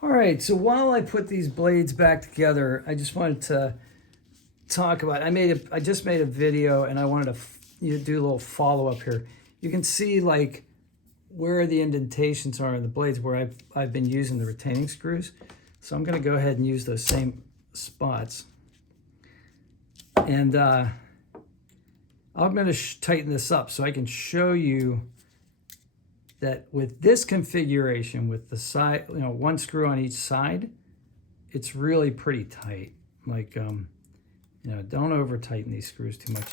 All right, so while I put these blades back together, I just wanted to talk about, I just made a video and I wanted to do a little follow-up here. You can see like where the indentations are in the blades where I've been using the retaining screws. So I'm gonna go ahead and use those same spots. And I'm gonna tighten this up so I can show you that with this configuration, with the side, one screw on each side, it's really pretty tight. Like, don't over tighten these screws too much.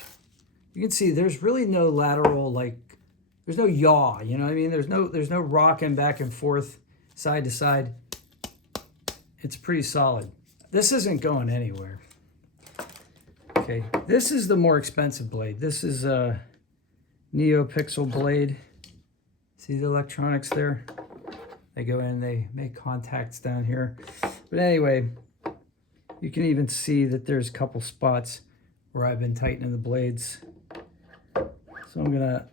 You can see there's really no lateral, like, there's no yaw, you know what I mean? There's no rocking back and forth, side to side. It's pretty solid. This isn't going anywhere. Okay, this is the more expensive blade. This is a neopixel blade. See the electronics there? They go in, they make contacts down here. But anyway, you can even see that there's a couple spots where I've been tightening the blades. So I'm gonna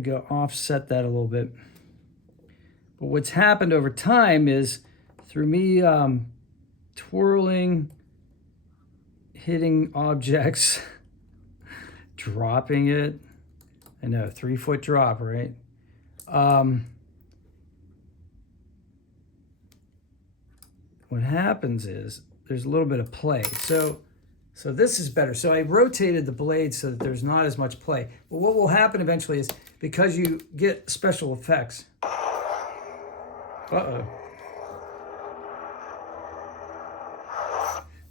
go offset that a little bit. But what's happened over time is through me twirling, hitting objects, dropping it. I know, 3-foot drop, right? What happens is there's a little bit of play. So this is better. So I rotated the blade so that there's not as much play. But what will happen eventually is because you get special effects. Uh-oh.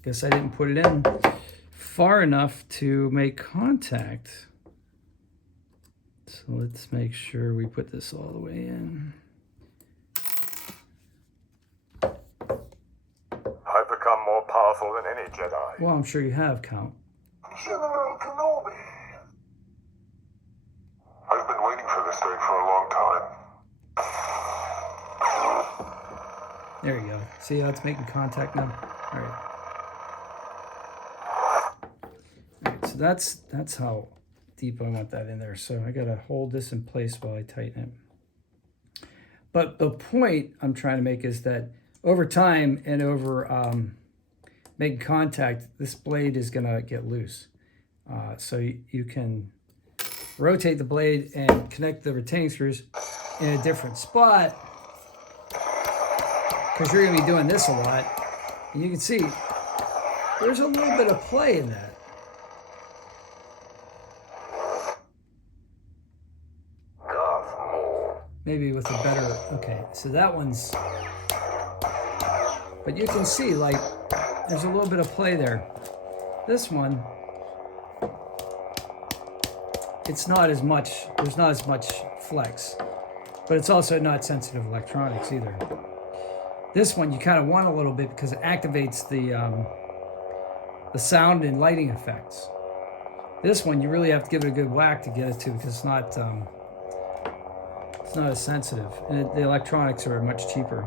Guess I didn't put it in far enough to make contact. So let's make sure we put this all the way in. I've become more powerful than any Jedi. Well, I'm sure you have, Count. General Kenobi. I've been waiting for this day for a long time. There you go. See how it's making contact now? All right. All right, so that's how deep I want that in there. So I gotta hold this in place while I tighten it. But the point I'm trying to make is that over time and over making contact, this blade is gonna get loose. So you can rotate the blade and connect the retaining screws in a different spot because you're gonna be doing this a lot. And you can see there's a little bit of play in that. Maybe with a better, okay, so that one's, but you can see like there's a little bit of play there. This one, it's not as much, there's not as much flex, but it's also not sensitive electronics either. This one you kind of want a little bit because it activates the sound and lighting effects. This one you really have to give it a good whack to get it to because it's not as sensitive, and the electronics are much cheaper.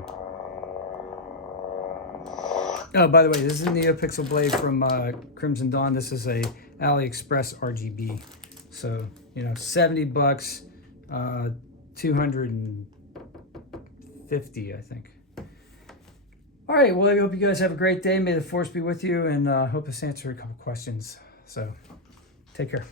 Oh, by the way, this is a neopixel blade from Crimson Dawn. This is a AliExpress RGB. So, $70, 250, I think. All right, well, I hope you guys have a great day. May the force be with you, and hope this answered a couple questions. So, take care.